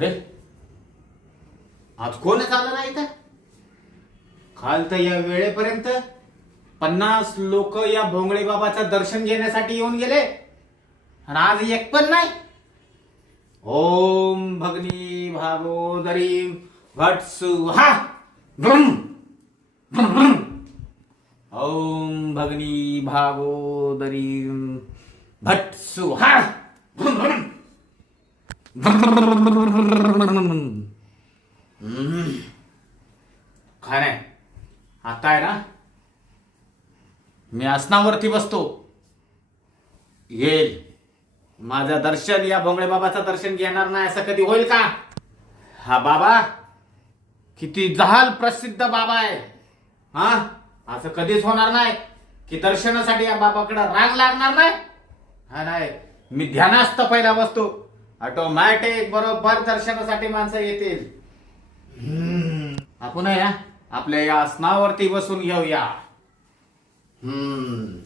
अरे. आज कोणच आलं नाही तर काल तर या वेळेपर्यंत पन्नास लोक या भोंगळे बाबाचं दर्शन घेण्यासाठी येऊन गेले. आणि आज एक पण नाही. ओम भगनी भागोदरी भटसु हा भ्रम ओम भगनी भागोदरी भटसु हा भ्रम काय नाही आता आहे ना? मी आसनावरती बसतो. येईल. माझं दर्शन या भोंगळे बाबाचं दर्शन घेणार नाही असं कधी होईल का? हा बाबा किती जहाल प्रसिद्ध बाबा आहे. हा? असं कधीच होणार नाही की दर्शनासाठी या बाबाकडे राग लागणार नाही. हा नाही मी ध्यानास्त पहिला बसतो. ऑटोमॅटिक बरोबर दर्शनासाठी माणसं येतील. हम्म. आपण आहे ना आपल्या या आसनावरती बसून घेऊया हम्म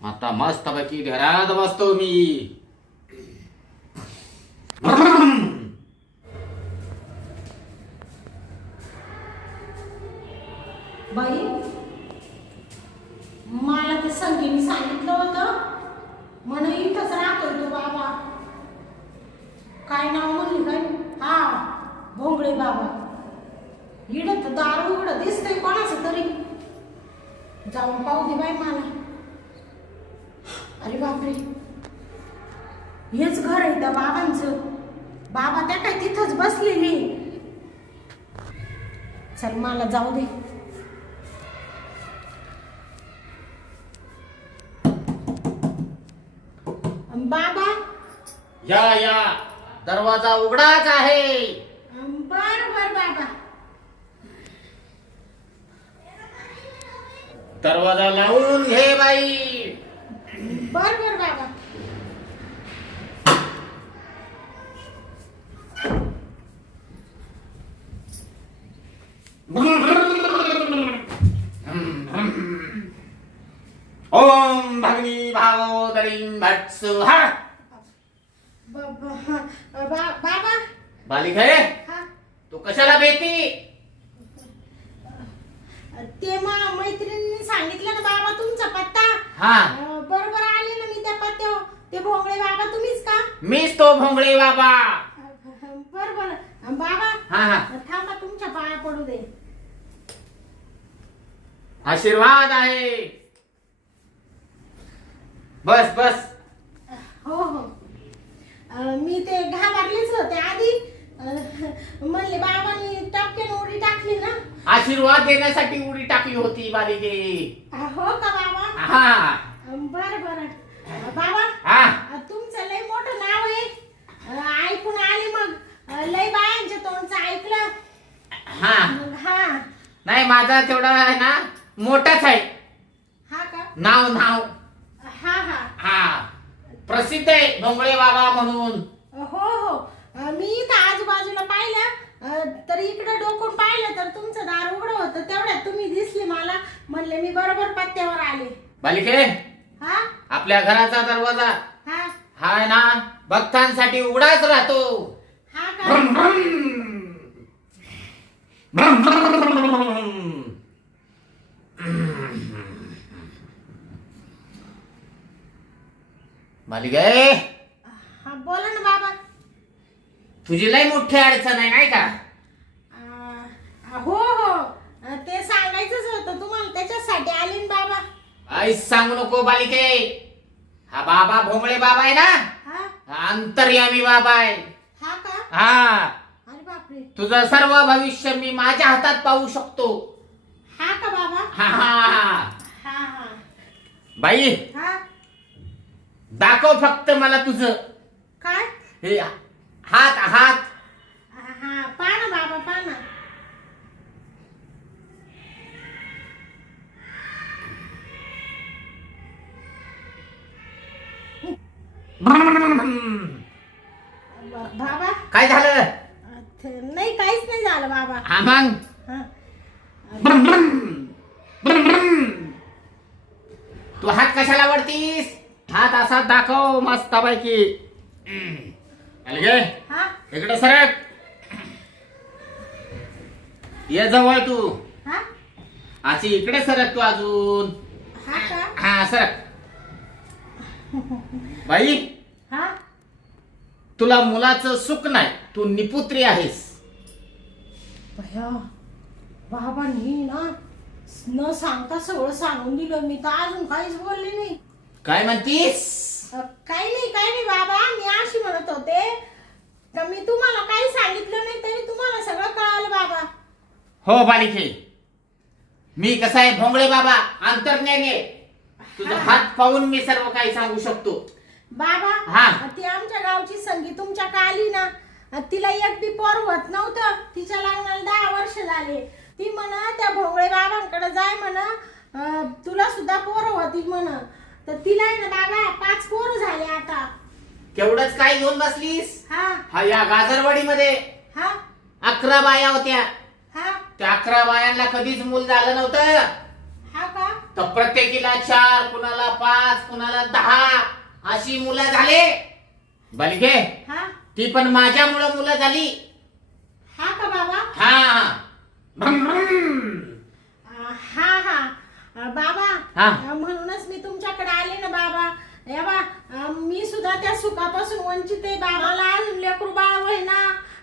आता मस्तपैकी घरात बसतो मी. बाई मला ते संगीने सांगितलं होतं. म्हण इथंच राहतोय तो बाबा. काय नाव म्हणली काय हा भोंगळे बाबा. इडत दार उघड दिसतंय कोणाचं तरी. जाऊन पाहू दे बाई मला. अरे बापरे. हेच घर आहे त्या बाबांचं. बाबा त्या काय तिथंच बसलेली. चल मला जाऊ दे बाबा या या. दरवाजा उघडाच आहे. बर बर बाबा. दरवाजा लावून घे बाई. बर बर बाबा. ओम भगनी भागोदरी भटसु हा ब- ब- बा- बाबा? बालिका रे हा. तू कशाला बेती ते मग मैत्रिणींनी सांगितलं ना बाबा तुमचा पत्ता. हा. अं, बरोबर आले ना मी त्या पत्त्यावर. ते भोंगळे बाबा तुम्हीच का? मीच तो भोंगळे बाबा. बर बर बाबा? हा हा. थांबा तुमच्या पाया पडू दे. आशीर्वाद आहे. बस बस. हो हो. मी ते घाबरलेच होते. आधी म्हणले बाबांनी टपक्याने उडी टाकली ना. आशीर्वाद देण्यासाठी उडी टाकली होती बालिके अं, हो का बाबा? हा. बरं बरं. बाबा हा. तुमचं लय मोठं नाव आहे. ऐकून आले मग. लय बायांच्या तोंडचं ऐकलं. हा. हा. नाही माझा तेवढा आहे ना मोठाच आहे. हा का? नाव नाव. हा हा. हा. प्रसिद्ध आहे भोंगळे बाबा म्हणून. हो हो. मी इथं आजूबाजूला पाहिलं. तर इकडं डोकून पाहिलं तर तुमचं दार उघडं होतं. तेवढ्यात तुम्ही दिसले मला. म्हणले मी बरोबर पत्त्यावर आले. बालिके हा? आपल्या घराचा दरवाजा. हा. हा ना भक्तांसाठी उघडाच राहतो. हा का? भ्रम, भ्रम. भ्रम, भ्रम. बालिके हा बोला ना बाबा. तुझी लय मोठी अडचण आहे नाही का? हो हो. अं, ते सांगायचंच होतं तुम्हाला त्याच्यासाठी आले ना बाबा. आईच सांगू नको बालिके. हा बाबा भोंगळे बाबा आहे ना? हा? हा अंतर्यामी बाबा आहे. हा का? हा. अरे बापरे. तुझं सर्व भविष्य मी माझ्या हातात पाहू शकतो. हा का बाबा? हा हा हा. हा हा. बाई हा? दाखव फक्त मला तुझं. काय? हे हात हात. हा पहा ना बाबा पहा ना. ब- बाबा काय झालं? नाही काहीच नाही झालं बाबा. हा मग? हा. ब्रम, ब्रम. ब्रम, ब्रम. तू हात कशाला वरतीस हात असा दाखव मस्तापैकी. हा? इकडे सरक. ये जवळ तू. हा? अशी इकडे सरक तू अजून. हा का? हा सरक. बाई हा? तुला मुलाचं सुख नाही तू निपुत्री आहेस. भया बाबांनी ना न सांगता सगळं सांगून दिलं. मी तर अजून काहीच बोलले नाही. काय म्हणतीस? काही नाही काही नाही बाबा मी अशी म्हणत होते. का मी तुम्हाला काही सांगितलं नाही तरी तुम्हाला सगळं कळालं बाबा. हो बालिके. मी कसा आहे भोंगळे बाबा अंतर्ज्ञानी आहे. तुझा हात पाहून मी सर्व काही सांगू शकतो. बाबा हा. ती आमच्या गावची संगी तुमच्या का आली ना तिला एक बी पोर होत नव्हतं. तिच्या लग्नाला दहा वर्ष झाले. ती म्हण त्या भोंगळे बाबांकडे जाय म्हण. तुला सुद्धा पोर होतील म्हण. तर तिला आहे ना बाबा पाच पोर झाले आता. केवढंच काय घेऊन बसलीस? हा. हा या गाजरवाडीमध्ये. हा. अकरा बाया होत्या. हा. त्या अकरा बायांना कधीच मूल झालं नव्हतं. हा का? तर प्रत्येकीला चार कुणाला पाच कुणाला दहा अशी मुलं झाले. बालिके हा. ती पण माझ्यामुळं मुलं झाली. हा का बाबा हा भ्रम, भ्रम. अ, हा हा अ, बाबा हा. अ, म्हणूनच मी तुमच्याकडे आले ना बाबा या बा अ, मी सुद्धा त्या सुखापासून वंचित आहे बाबाला अजून लेकरू बाळ होय ना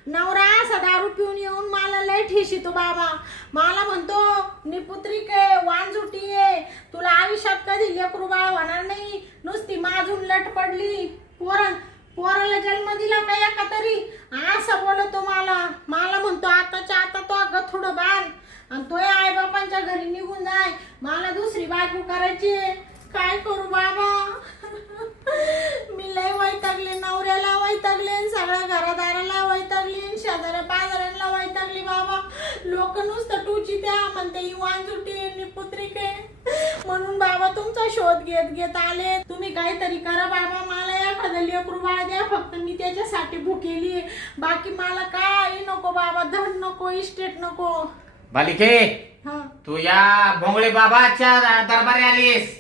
नवरा असा दारू पिऊन येऊन मला लय ठेशितो बाबा. मला म्हणतो निपुत्रिक आहे वांजुटी आहे. तुला आयुष्यात कधी लेकरू बाळ होणार नाही. नुसती माझून लट पडली. पोरण पोराला जन्म दिला का एका तरी? असं बोलतो मला. मला म्हणतो आताच्या आता तो अगं थोडं बांध आणि तो आई बापांच्या घरी निघून जाय. मला दुसरी बायको करायची आहे. काय करू बाबा? मी लय वैतागले नवऱ्याला वैतागले सगळ्या घरादाराला वैतागली शेजाऱ्या पाजाऱ्यांना वैतागली बाबा. लोक नुसतं टूची त्या म्हणते युवान सुटी पुत्रिक. म्हणून बाबा तुमचा शोध घेत घेत आले. तुम्ही काहीतरी करा बाबा मला एखादं लेकरू बाळ द्या फक्त मी त्याच्यासाठी भुकेली बाकी मला काही नको बाबा धन नको इस्टेट नको. बालिके हा. तू या भोंगळे बाबाच्या दरबारी आलीस.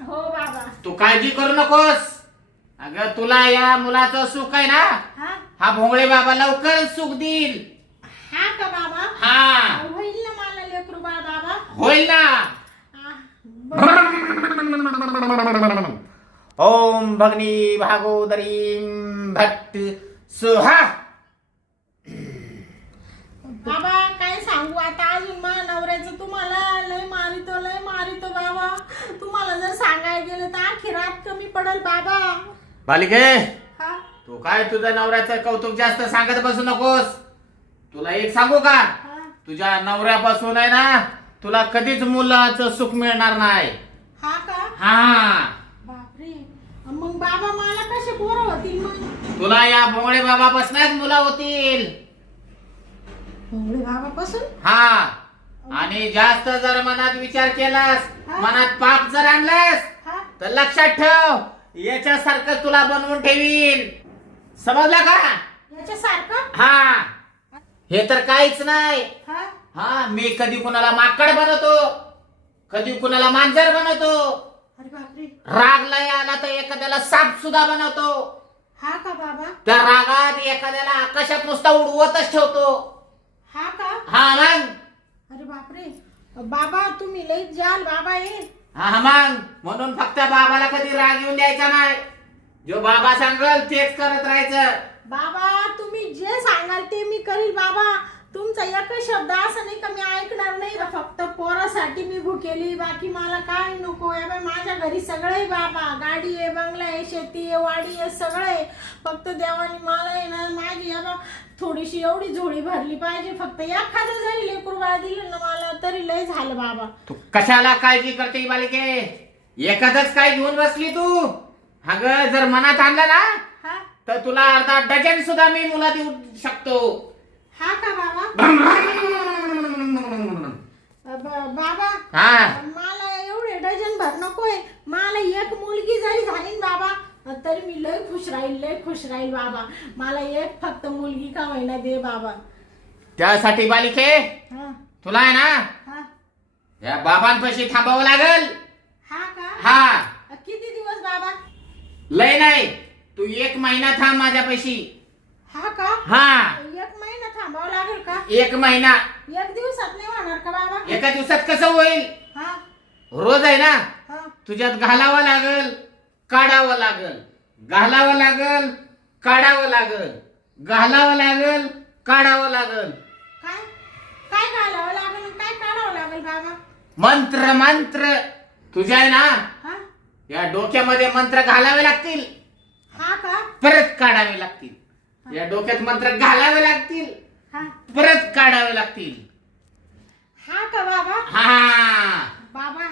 हो बाबा. तू काळजी करू नकोस. अगं तुला या मुलाचं सुख आहे ना? हा? हा भोंगळे बाबा लवकर सुख देईल. हा का बाबा? हा. होईल ना मला लेकरू बाळ बाबा. होईल ना. आ, बरं. ओम भगनी भागोदरी भट्ट सुहा. बाबा काय सांगू आता? अजून मा नवऱ्याचं तुम्हाला लय मारितो लय मारितो बाबा. तुम्हाला जर सांगायला गेलं तर आखी रात कमी पडल बाबा. बालिके हा? तू काय तुझ्या नवऱ्याचं कौतुक जास्त सांगत बसू नकोस? तुला एक सांगू का? हा? तुझ्या नवऱ्यापासून आहे ना तुला कधीच मुलाचं सुख मिळणार नाही. हा का? हा. बापरे. मग बाबा मला कसे पोरं होतील मग? तुला या भोंगळे बाबापासूनच मुलं होतील. भोंगळे हा. आणि जास्त जर मनात विचार केलास हा. मनात पाप जर आणलास हा. तर लक्षात ठेव याच्यासारखं तुला बनवून ठेवीन. समजलं का? याच्यासारखं? हा. हे तर काहीच नाही. हा. हा मी कधी कुणाला माकड बनवतो कधी कुणाला मांजर बनवतो. अरे बापरे. राग लय आला तर एखाद्याला साप सुद्धा बनवतो. हा का बाबा? त्या रागात एखाद्याला आकाशात नुसता उडवतच ठेवतो. हा का? हा मग अरे बापरे. बाबा तुम्ही लई जाल. बाबा ये. हा मग. म्हणून फक्त बाबाला कधी राग येऊन द्यायचा नाही. जो बाबा सांगल तेच करत राहायचं. बाबा तुम्ही जे सांगाल ते मी करील बाबा. तुमचा एकच शब्द असं नाही का मी ऐकणार पोरासाठी मी भुकेली बाकी मला काय नको? आहे बाई, माझ्या घरी सगळं बाबा. गाडी आहे बंगला आहे शेती आहे वाडी आहे सगळं आहे. फक्त देवाने मला आहे ना माझी बा थोडीशी एवढी झोळी भरली पाहिजे. फक्त एखादं जरी लेकरू बाळ दिलं ना मला तरी लय झालं बाबा. तू कशाला काळजी करते ही बालिके? एखादच काय घेऊन बसली तू? अगं जर मनात आणलं ना हा? तर तुला अर्धा डझन सुद्धा मी मुला देऊ शकतो. हा का बाबा? बाबा हा. मला एवढे डझन भर नकोय. मला एक मुलगी जरी झाली ना बाबा तरी मी लय खुश राहील लय खुश राहील बाबा. मला एक फक्त मुलगी का महिना दे बाबा. त्यासाठी बालिके हा. तुला आहे ना? हा. या बाबांपाशी थांबावं लागेल. हा का? हा. किती दिवस बाबा? लय नाही. तू एक महिना थांब माझ्या पैशी हा का? हा. एक महिना थांबावं लागेल का? एक महिना एक दिवसात नाही होणार का बाबा एका दिवसात कसं होईल? हा? रोज आहे ना? हा? तुझ्यात घालावं लागल काढावं लागल. घालावं लागल काढावं लागल. घालावं लागल काढावं लागल. काय? काय घालावं लागेल आणि काय काढावं लागेल बाबा मंत्र मंत्र तुझ्या आहे ना? हा? या डोक्यामध्ये मंत्र घालावे लागतील. हा का? परत काढावे लागतील. या डोक्यात मंत्र घालावे लागतील. हा. परत काढावे लागतील. हा का बाबा? हा. बाबा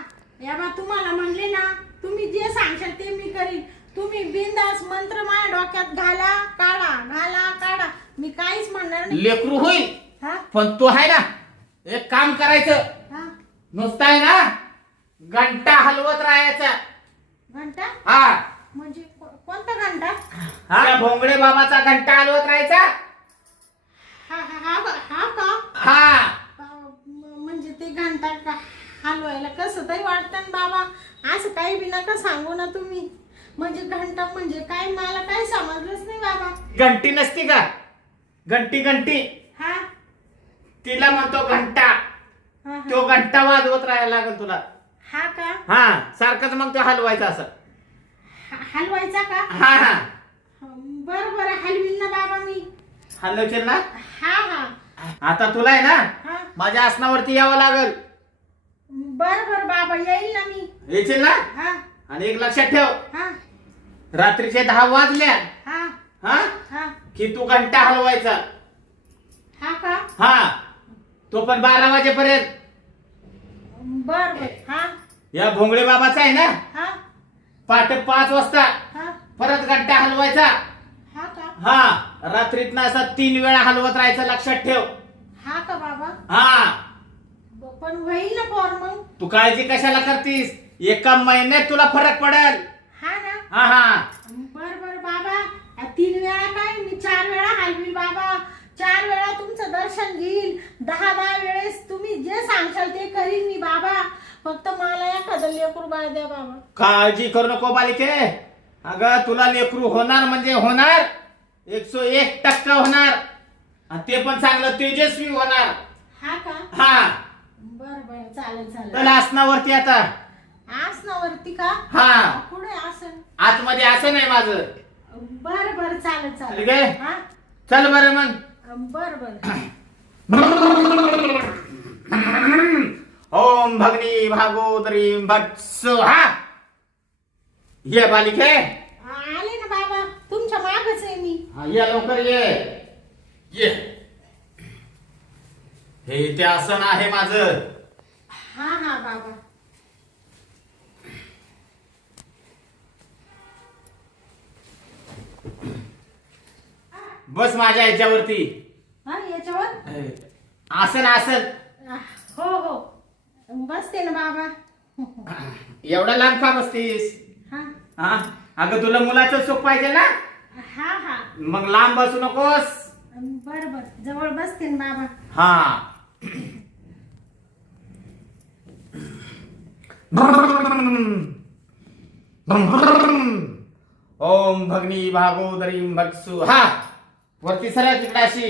या बा तुम्हाला म्हणले ना तुम्ही जे सांगशाल ते मी करीन. तुम्ही बिंदास मंत्र माझ्या डोक्यात घाला काढा घाला काढा. मी काहीच म्हणणार नाही. लेकरू होईल हा? पण तो आहे ना एक काम करायचं. हा? नुसतं आहे ना घंटा हलवत राहायचा. घंटा? हा. म्हणजे को- कोणता घंटा? हा? भोंगडे बाबाचा घंटा हलवत राहायचा. हा हा हा हा का? हा अ, म- म्हणजे ते घंटा का हलवायला कसं तरी वाटतं ना बाबा. असं काही बी नका सांगू ना तुम्ही. म्हणजे घंटा म्हणजे काय? मला काही समजलंच नाही बाबा. घंटी नसती का? घंटी घंटी. हा? तिला म्हणतो घंटा. हा हा. तो घंटा वाजवत राहायला लागेल तुला. हा का? हा सारखंच मग तो हलवायचा असं. ह- हलवायचा का? हा हा. बर बर हलवीन ना बाबा मी. हलवशील ना? हा हा. आता तुला आहे ना हा. माझ्या आसनावरती यावं लागेल. बर बर बाबा येईल ना मी. येशील ना? हा. आणि एक लक्षात ठेव. हा. रात्रीचे दहा वाजल्या हा. हा? हा. की तू घंटा हलवायचा. हा का? हा. तो पण बारा वाजेपर्यंत. बर बर. हा. या भोंगळे बाबाचा आहे ना? हा. पहाटे पाच वाजता. हा. परत घंटा हलवायचा. हा का? हा. रात्रीतनं असा तीन वेळा हलवत राहायचं लक्षात ठेव. हा का बाबा? हा. पण होईल ना पोर मग. तू काळजी कशाला करतीस? एका महिन्यात तुला फरक पडेल. हा ना. हा हा. बर बर बाबा. आ, तीन वेळा काय? मी चार वेळा हलवील बाबा. चार वेळा तुमचं दर्शन घेईल. दहा दहा वेळेस तुम्ही जे सांगशाल ते करीन मी बाबा. फक्त मला एखादं लेकरू बाळ द्या बाबा. काळजी करू नको बालिके. अगं तुला लेकरू होणार म्हणजे होणार. एकशे एक टक्का होणार. आणि ते पण चांगलं तेजस्वी होणार. हा का? हा. बर बर चालेल चालेल. चला आसनावरती आता. आसनावरती का? हा. पुढे आसन? आतमध्ये असं नाही माझं. बर बर चालेल ठीक चालेल आहे? हा? चल बरं मग. बर बर. ओम भगनी भागोदरी भट हा? ये बालिके आले ना बाबा. तुमच्या मागच आहे मी. हा, ये लवकर ये. ये. हे ते आसन आहे माझं. हा हा बाबा. बस माझ्या ह्याच्यावरती हा याच्यावर? आसन आसन. हो हो. बसते ना बाबा. एवढा लांब का बसतीस? हा. हा अगं तुला मुलाचं सुख पाहिजे ना? हा हा. मग लांब बसू नकोस. बर बर. जवळ बसते ना बाबा. हा. ओम भगनी भागोदरी भटसु हा वरती सरळ तिकडे अशी.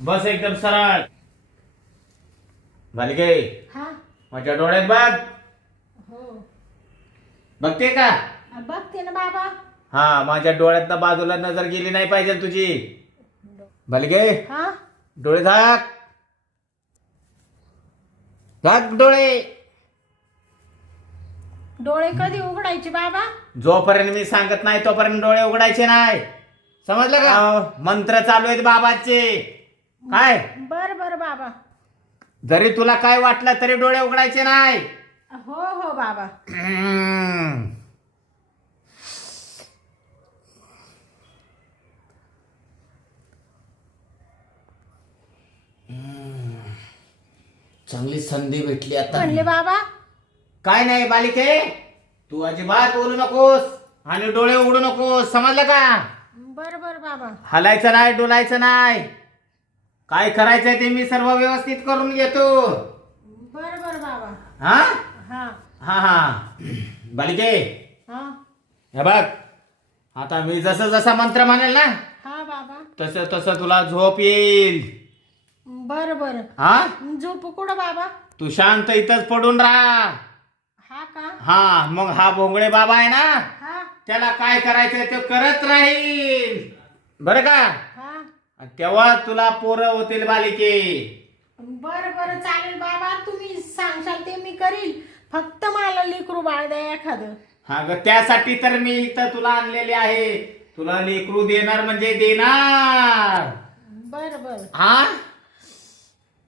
बस एकदम सरळ. बालिके हा. माझ्या डोळ्यात बघ हो. बघते का? बघते ना बाबा. हा माझ्या डोळ्यात बाजूला नजर गेली नाही पाहिजे तुझी. बालिके हा? डोळे झाक. झाक डोळे. डोळे कधी उघडायचे बाबा? जोपर्यंत मी सांगत नाही तोपर्यंत डोळे उघडायचे नाही. समजलं का? मंत्र चालू आहेत बाबाचे. काय? बर बर बाबा. जरी तुला काय वाटलं तरी डोळे उघडायचे नाही. हो हो बाबा. हम्म. चांगली संधी भेटली आता. म्हणले बाबा. काय नाही बालिके. तू अजिबात बोलू नकोस आणि डोळे उघडू नकोस. समजलं का? बर बर बाबा. हलायचं नाही डोलायचं नाही. काय करायचंय ते मी सर्व व्यवस्थित करून घेतो. बर बर बाबा. हा? हा. हा हा. बालिके. हा. हे बघ. आता मी जसं जसा मंत्र म्हणेल ना हा बाबा. तसं तसं तुला झोप येईल. बर बर. हा? झोपू कुठं बाबा? तू शांत इथंच पडून राहा. हा का? हा मग हा भोंगळे बाबा आहे ना हा. त्याला काय करायचंय ते करत राहील. बरं का? हा. आणि तेव्हा तुला पोरं होतील बालिके. बर बर चालेल बाबा. तुम्ही सांगशाल ते मी करील. फक्त मला लेकरू बाळ द्या एखादं. हा ग त्यासाठी तर मी इथं तुला आणलेले आहे. तुला लेकरू देणार म्हणजे देणार. बर बर. हा?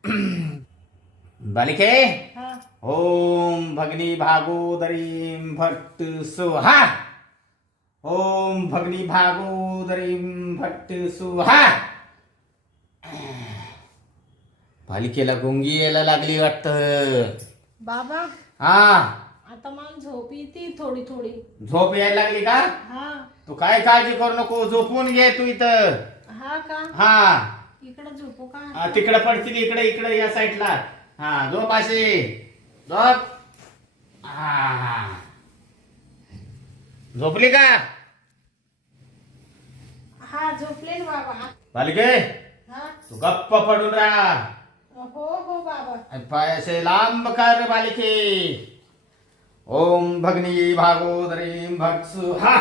बालिके! हा. ओम भगनी भागोदरीं भट्ट सुहा! ओम भगनी भागोदरीं भट्ट सुहा! बालिकेला गुंगी यायला लागली वाटत. बाबा हा. आता मला झोप येते थोडी थोडी. झोप यायला लागली का? हा. तू काय काळजी करू नको झोपून घे तू इथं. हा का? हा. इकडे झोपू का? तिकडे पडतील इकडे इकडे या साईडला. हा झोप असे झोप. हा झोपली का? हा झोपले ना बाबा. बालिके हा? तू गप्प पडून राहा. हो हो बाबा. आणि पाय असे लांब कर बालिके. ओम भगनी भागोदरीं भटसु हा!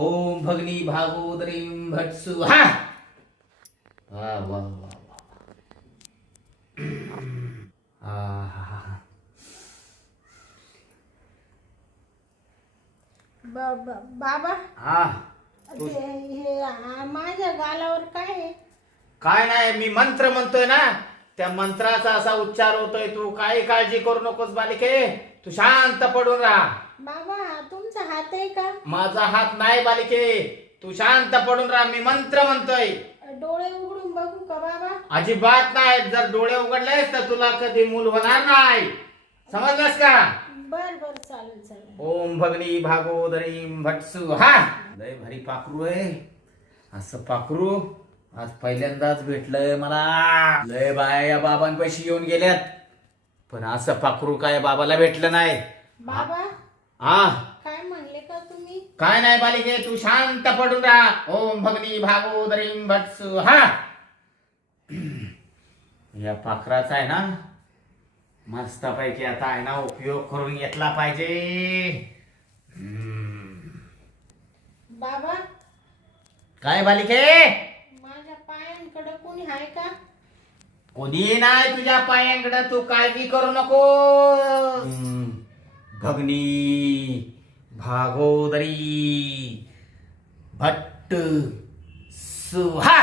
ओम भगनी भागोदरीं भटसु। हा! वा वा वा बाबा हा ते हे। आ- माझ्या गालावर काय आहे? काय नाही मी मंत्र म्हणतोय ना त्या मंत्राचा असा उच्चार होतोय तू काही काळजी करू नकोस बालिके तू शांत पडून राहा. बाबा हा तुमचा हात आहे का? माझा हात नाही बालिके. तू शांत पडून राहा मी मंत्र म्हणतोय. डोळे उघडून बघू का बाबा? अजिबात नाही. जर डोळे उघडलेस तर तुला कधी मूल होणार नाही. समजलंस का? बर बर चालेल चालेल. ओम भगनी भागोदरी भटसु. हा. लय भारी पाखरू आहे. असं पाखरू आज पहिल्यांदाच भेटलंय मला. लय बाया या बाबांपाशी येऊन गेल्यात. पण असं पाखरू काय बाबाला भेटलं नाही. बाबा हा काय म्हणले का तुम्ही? काय नाही बालिके तू शांत पडून राहा. ओम भगनी भागोदरी भटसु हा. या पाखराचा आहे ना मस्तपैकी आता आहे ना उपयोग करून घेतला पाहिजे. हम्म. बाबा. काय बालिके? माझ्या पायांकडे कोणी आहे का? कोणी नाही तुझ्या पायांकडे तू काळजी करू नको हम्म. भगनी भागोदरी। भट्ट सुहा।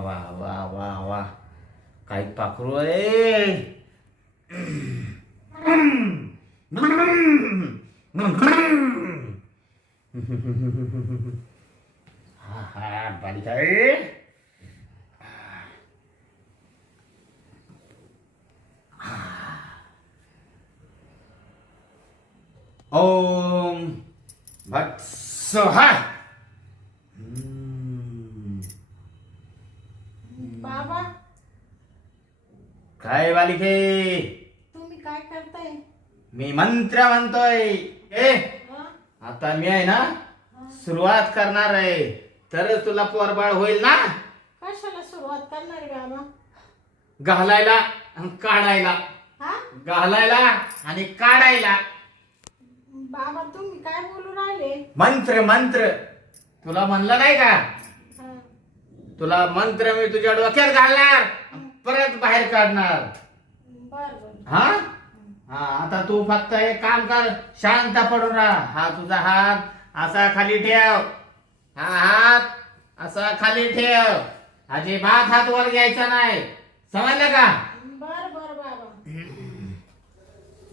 वा वा वा वा. काय पाखरू आहे? बालिका आहे ओम भट. बाबा. काय बालिके? तुम्ही काय करताय? मी मंत्र म्हणतोय. ए हा? आता मी आहे ना सुरुवात करणार आहे. तरच तुला पोरबाळ होईल ना? कशाला सुरुवात करणार आहे बाबा? घालायला आणि काढायला. हा? घालायला आणि काढायला. बाबा तुम्ही काय बोलू राहिले? मंत्र मंत्र. तुला म्हणलं नाही का? हा. तुला मंत्र मी तुझ्या डोक्यात घालणार आणि परत बाहेर काढणार. बर बर. हा? हा आता तू फक्त एक काम कर शांत पडून राहा. हा तुझा हात असा खाली ठेव. हा हात असा खाली ठेव. अजिबात हात वर घ्यायचा नाही. समजलं का? बर बर बाबा.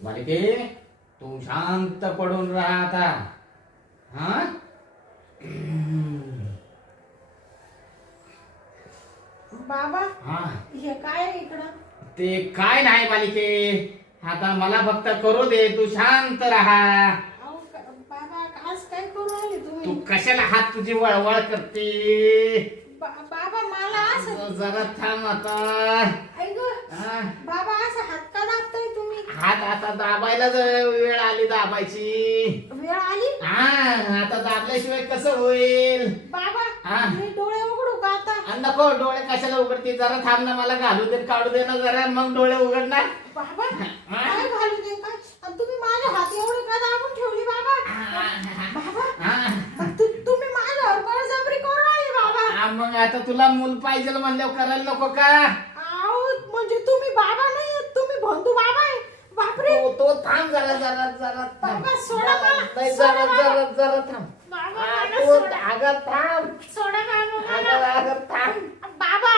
बालिके तू शांत पडून राहा आता. हा? बाबा हा. हे काय आहे इकडं? ते काय नाही बालिके आता मला फक्त करू दे. तू शांत राहा. तू कशाला हात तुझी वळवळ करते? बा- बाबा मला असं जरा थांब आता. ऐक हा. बाबा असं हात का दाबताय तुम्ही? हात आता दाबायला जर वेळ आली दाबायची. वेळ आली? हा आता दाबल्याशिवाय कसं होईल? बाबा हा. मी डोळे उघडू का आता? आणि नको डोळे कशाला उघडते? जरा थांब ना मला घालू दे काढू दे ना जरा मग डोळे उघडणार. बाबा हा. काय घालू दे का? आणि तुम्ही माझे हात एवढे का दाबून ठेवली? तुम्ही माझ्यावर बळजबरी करू राहिले बाबा हा, मग आता तुला मूल पाहिजे म्हणल्यावर करायला नको का आहो म्हणजे तुम्ही बाबा नाही तुम्ही बंधू बाबा आहे बापरे तो तो थांब जरा जरा जरा थांब बाबा, सोडा मला. नाही, सोडा जरा. जरा जरा थांब बाबा हा, मला तो सोडा. अगं थांब सोडा बाबा अगं मला. अगं थांब बाबा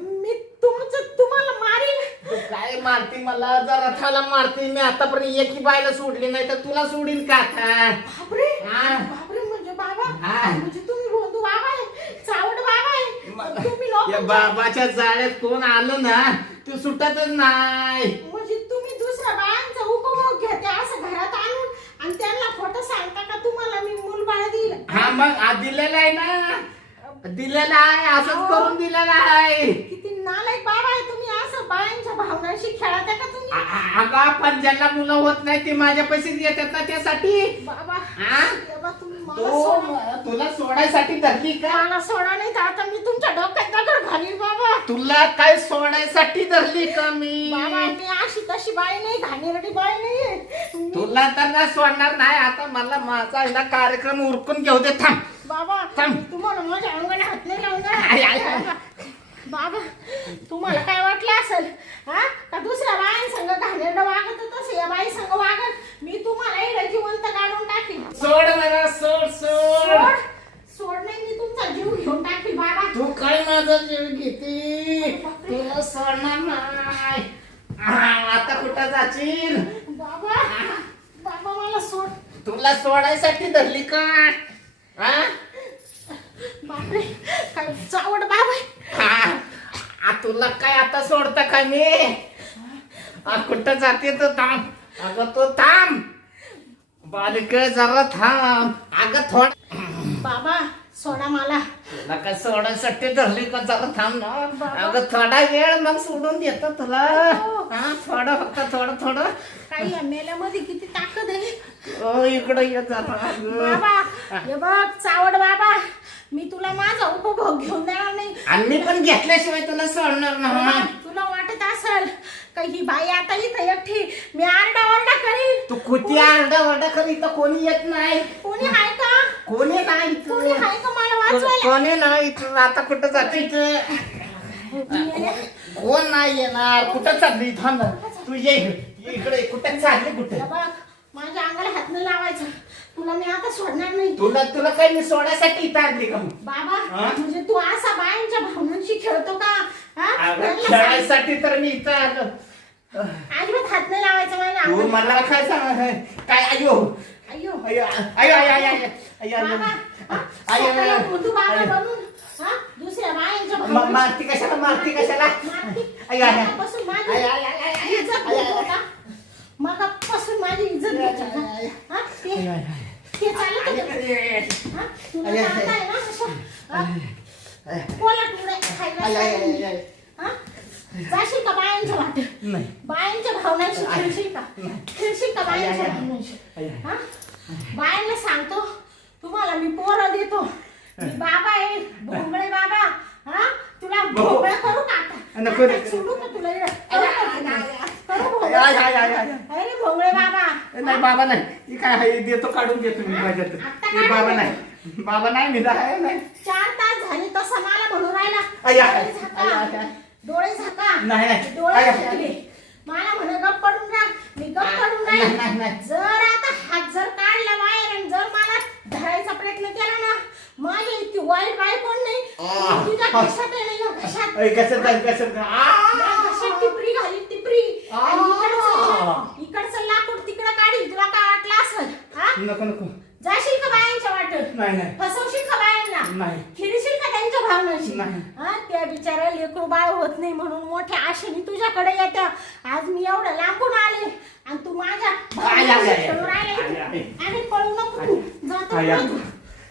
मी तुमचं तुम्हाला मारील? तू काय मारती मला? जरा थाला मारती. मी आतापर्यंत एकी बायला सोडली नाही तर तुला सोडील का आता? बापरे. हा. बापरे म्हणजे बाबा. हा. म्हणजे तुम्ही बाबा आहे. चावट बाबा आहे. मला- तुम्ही लोक या बाबाच्या जाळ्यात कोण आलं ना ते सुटतच नाही. म्हणजे तुम्ही दुसऱ्या बायांचा उपभोग घेते असं घरात आणून आणि त्यांना खोटं सांगता का तुम्हाला मी मूल बाळ देईल? हा मग आ, दिलेलं आहे ना. दिलेलं आहे असंच करून दिलेलं आहे किती नालायक बाबा आहे तुम्ही असं भावनांशी खेळत आहे का तुम्ही? आ- अगं पण ज्यांना मुलं होत नाही ते माझ्या पैसे येतात ना त्यासाठी. बाबा हा? तुम्ही मला तो सोडा. म- तुला सोडायसाठी धरली का? मला सोडा नाही तर आता मी तुमच्या डोक्यात दगड घालील बाबा? तुला काय सोडायसाठी धरली का मी? बाबा मी अशी तशी बाई नाही घाणेरडी बाई नाही. तुला तर ना सोडणार नाही. आता मला माझा ना कार्यक्रम उरकून घेऊ दे. थांब. बाबा थांब. तुम्हाला माझ्या अंगाने हात नाही आय. बाबा तुम्हाला काय वाटलं असेल हा? का दुसऱ्या बायांसंग घाणेरडं वागत तसं या बाई संग वागत? मी तुम्हाला इकडे जिवंत काढून टाकीन. सोड मला सोड सोड. सोड? नाही मी तुमचा जीव घेऊन टाकील बाबा. तू काय माझा जीव घेते? तुला सोडणार नाही. आता कुठं जाशील? बाबा बाबा मला सोड. तुला सोडायसाठी धरली का? हा? बापरे काय चावड बाबा. हा. तुला काय आता सोडता का मी? आ, कुठं जाते तर थांब. अगं तो थांब. बालिक जरा थांब. अगं थोड बाबा सोडा मला. तुला काय सोडायसाठी धरली का? जरा थांब ना. अगं थोडा वेळ मग सोडून देतो तुला. हा थोडं फक्त थोडं थोडं. काही या मेल्यामध्ये किती ताकद आहे इकडं ये जरा अगं. बाबा हे बघ चावड बाबा मी तुला माझा उपभोग घेऊन देणार नाही आणि मी पण घेतल्याशिवाय तुला सोडणार बाबा, ना तुला वाटत असेल का ही बाई आता इथं एकटी मी आरडा ओरडा करीन तू कुठे आरडा ओरडा करी तर कोणी येत नाही कोणी आहे का कोणी नाही कोणी इथं. आहे का मला वाचवायला कोणी नाही इथं. आता कुठं जाते इथं? कोण नाही येणार कुठं चालली थांब तू ये इकडे. ये इकडे कुठं चालली कुठे बघ माझ्या अंगाला हात नाही लावायचा तुला मी आता सोडणार नाही तुला तुला काही मी सोडायसाठी इथं आणली का मग? बाबा? म्हणजे तू असा बायांच्या भावनांशी खेळतो का हा? अगं त्यांना सांग. खेळायसाठी तर मी इथं आलो अजिबात हात नाही लावायचा माझ्या तू अंगाला. मला काय सांग काय अयो अय्यो अयो अयो अयो अयो अयो अयो बाबा हा? स्वतःला बंधू बाबा अयो. बनून हा? दुसऱ्या बायांच्या मा- भावनांशी- मारती कशाला मारती कशाला मारती. मगापासून माझी इज्जत घेत होता. मगापासून माझी इज्जत घेत होता. हा? ते- अयो ते चालत होतं. अयो हा? तुला अयो. चालतंय ना असं? हा? कोला टुडे खायला अयो अयो सांगितलं. अयो हा? जाशील का बायांच्या वाटे नाही बायांच्या भावनांशी खेळशील का खेळशील का बायांच्या. भावनांशी. हा? बायांना सांगतो तुम्हाला मी पोरं देतो मी बाबा आहे भोंगळे बाबा. हा? तुला भोंगळा करू का आता? नको, आता नको. सोडू का तुला? इकडं? करू भोंगळा? अरे भोंगळे बाबा. नाही बाबा नाही. ही काय आहे देतो काढून देतो मी माझ्यात. आता हे बाबा नाही. बाबा नाही मी आहे नाही. चार तास झाले तसं मला म्हणून राहिला. अय्या, डोळे झाका. डोळे झाका. नाही, नाही. डोळे झाकले मला म्हणे गप पडून राह. मी गप पडून नाही, नाही, राहील. नाही. जर आता हात जर काढला बाहेर आणि जर मला धरायचा प्रयत्न केला ना माझी इतकी वाईट बाई कोण नाही आ. मी तुझ्या घशात आहे ना या घशात अय, कसं काय कसं काय? आ! या घशात टिपरी घालील टिपरी आ. आणि इकडचं इकडचं लाकूड तिकडं काढील तुला काय वाटलं असेल हा नको नको जाशील का बायांच्या वाटत नाही नाही फसवशील का बायांना नाही. फिरशील का त्यांच्या भावनाशी नाही. हा त्या बिचाऱ्या लेकरू बाळ होत नाही म्हणून मोठ्या आशेने तुझ्याकडे येत्या आज मी एवढं लांबून आले आणि तू माझ्या आय, आय, भावनाशी आय, खेळून आय, राहिला आय, आय. इथे. अरे पळू नको तू जातो आय, आय.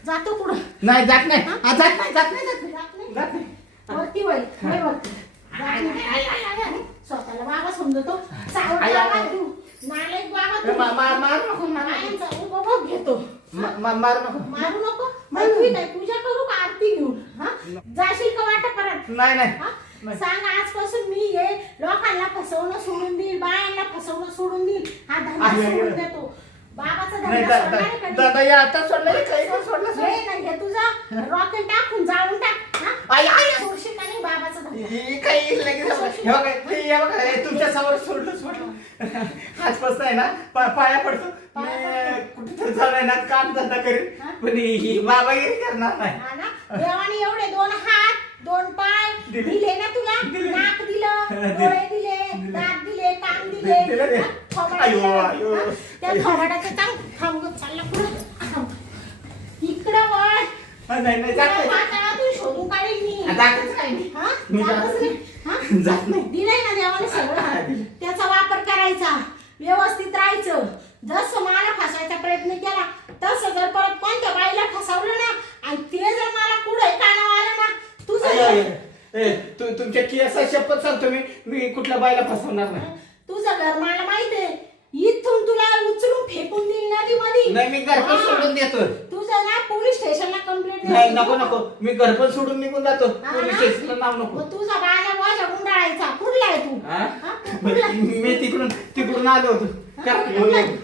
जातो कुठं नाही जात नाही. हा, जात नाही जात नाही जात नाही. जात नाही? जात नाही. वरती वळ वळ वरती जात नाही. स्वतःला बाबा समजतो. सावध आई, आई, बाबा आई. तू. नालायक बाबा तू. मा- मा- मारू नको मारू बायांचा उपभोग घेतो. मा- मा- मारू नको. मारू नको? मग मी काय पूजा करू का आरती घेऊन? हा? जाशील का वाटा परत? नाही नाही. हा? सांग आजपासून मी हे लोकांना फसवणं सोडून देईल बायांना फसवणं सोडून देईल. हा धंदा आहे, आहे. सोडून देतो. बाबाचा नाही धंदा दा- सोडणार दा- आहे कधी? दादा या आता सोडलं काही पण. हे नाही हे तुझा रॉकेट टाकून जाळून टाक हा? आई, आई, आई. सोडशील का नाही बाबाचा धंदा हे काही लगेच हे बघा, हे हे बघा, हे तुमच्यासमोर सोडलं सोडलं आजपासून आहे ना पा- पाया पडतो मी कुठेतरी जाणार ना काम धंदा करेन हा? पण ही ही बाबागिरी करणार नाही हा ना देवाने एवढे दोन हात दोन पाय दिले. दिले ना तुला दिले. नाक दिलं दिले. डोळे दिले दात दिले कान दिले. हा? त्या थोबाडाचं चालला पुढं. इकडं वळ. नाही नाही तुला जात. नाही. पाताळातून शोधून काढीन मी जातच नाही मी. हा? मी जातच जात. नाही. जात नाही. दिलंय ना देवाने सगळं. त्याचा वापर करायचा. व्यवस्थित राहायचं. जसं मला फसायचा प्रयत्न केला तसं जर परत कोणत्या बाईला फसवलं ना आणि ते जर मला पुढे कानावर आलं ना तुझं तुमच्या केसा शपथ सांगतो मी मी कुठल्या बायला फसवणार नाही. तुझं घर मला माहितीये इथून तुला उचलून फेकून देईल नदीमध्ये नाही मी घर पण सोडून देतो. तुझं ना पोलीस स्टेशनला कंप्लेंट नाही नको नको. मी घर पण सोडून निघून जातो. पोलीस स्टेशनला नाव नको. मग तुझा बाळा माझ्या गुंडाळायचा. कुठला आहे तू? हा? हा? कुठला? आहे? मी तिकडून तिकडून आलो होतो. हा? कुठला आहे?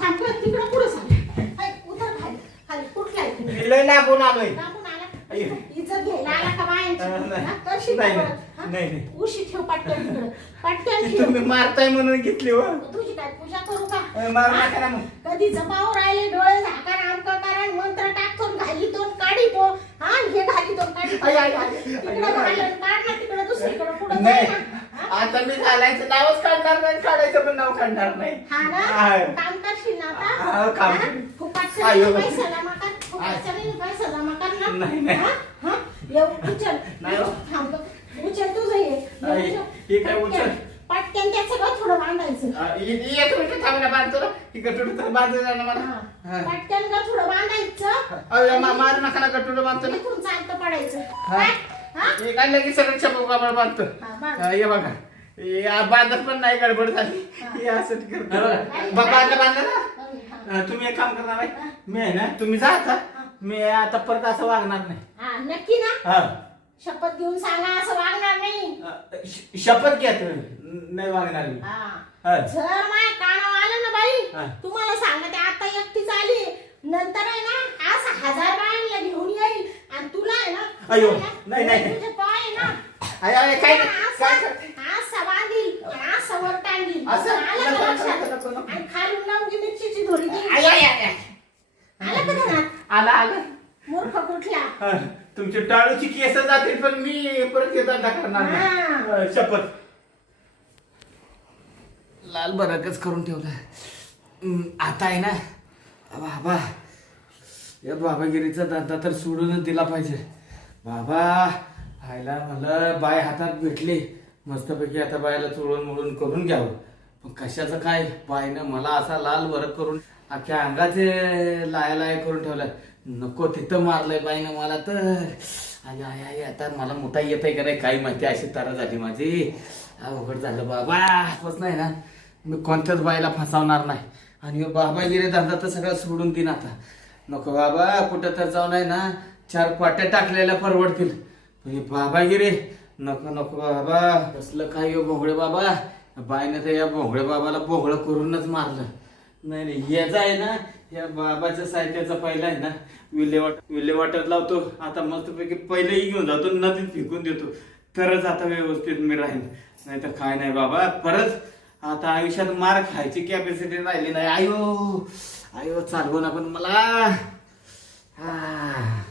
थांब तिकडं पुढं सांग ऐ, उतर खाली. खाली. कुठला आहे तू? लय लांबून आलोय. लांबून आला? अय्यो. इज्जत घ्यायला आला का बायांची. हा? करशील का नाही, परत? नाही. हा? नाही, नाही. उशी ठेव पटकन तिकडं पटकन ठेव तुम्ही मारताय म्हणून घेतली हो तुझी काय पूजा करू का अं, मारू? नका ना मग कधी जपावर राहिले डोळे झाकार आमका कारण मंत्र टाकतो घालीतो काढितो हा हे घालीतो काढितो आई, आई, आई. तिकडं आई, आई. घालून काढ ना तिकडं दुसरीकडं पुढं नाही जाय ना हा? आता मी घालायचं नावच काढणार नाही काढायचं पण नाव काढणार नाही हा ना. काम करशील ना आता हा, काम हा? करीन. फुकटचं. नाही पैसा जमा कर फुकटचं नाही पैसा जमा कर ना नाही, नाही. हा? हा? येऊ उचल नाही हो. थांब. उचल तुझं हे हे आई, उचल. हे काय उचल? पटकन त्याचं गं थोडं बांधायचं. अं, इ- इ- एक मिनिट थांबला बांधतो ना. तर मला. हा. हा. पटकन थोडं बांधायचं अरे मा- मारू नका ना गटुडं बांधतो ना. इथून चालतं पडायचं. हा. काय? हा? हे काय लगेच सगळं चपू कापड बांधतो? हा, बांध. हा, हे बघा. हे आ- बांधत पण नाही गडबड झाली. हे. असं करतो. बा- बांधलं बांधलं ना? हा. तुम्ही एक काम करणार आहे. मी आहे ना तुम्ही जा आता. मी आता परत असं वागणार नाही. हा, नक्की ना? हा. शपथ घेऊन सांगा असं वागणार नाही अं, श- शपथ घ्या तुम्ही नाही वागणार मी हा. हा. जर माझ्या कानावर आलं ना हा. बाई तुम्हाला सांगते आता एकटीच आली नंतर आहे ना आज हजार बायांना घेऊन येईल आणि तुला आहे ना अयो, तुला नाही, नाही, नाही. तुझे पाय आहे ना काय काय करते? असा बांधील आणि असा वर टांगील असं? आलं नको, का नको? नको. आणि खालून मिरचीची धुरी देईल. आलं का ध्यानात? आला आला मूर्ख कुठला हा, तुमची टाळूची केस जातील पण मी परत येत करणार नाही. हा. अं, शपथ. लाल बराकच करून ठेवलं हम्म, आता आहे ना? बाबा या बाबागिरीचा धंदा तर सोडूनच दिला पाहिजे. बाबा आयला मला बाय हातात भेटली. मस्तपैकी आता बायला चोळून मोडून करून घ्यावं. पण कशाचं काय? बायनं मला असा लाल बरक करून अख्ख्या अंगाचे लाया लाया करून ठेवलाय. नको तिथं मारलंय बाईनं मला तर. आणि आय आय आता मला मोठा येत आहे का नाही काही माहिती अशी तारा झाली माझी. अवघड झालं बाबा बस नाही ना मी कोणत्याच बाईला फसवणार नाही. आणि ह्यो बाबा गिरे धंदा तर सगळं सोडून देईन आता. नको बाबा कुठं तर जाऊन आहे ना चार पाट्या टाकलेल्या परवडतील. बाबा गिरे नको नको बाबा कसलं काय यो भोंगडे बाबा? बाईनं तर या भोंगडे बाबाला भोंगळं करूनच मारलं. नाही नाही याचा आहे ना या बाबाच्या साहित्याचा पहिला आहे ना विल्हेवाट विल्हेवाटात लावतो. आता मस्तपैकी पहिलेही घेऊन जातो नदीत फेकून देतो. तरच आता व्यवस्थित मी राहीन. नाही तर काय नाही बाबा परत आता आयुष्यात मार खायची कॅपॅसिटी राहिली नाही. आयो आयो चालवून आपण मला. हा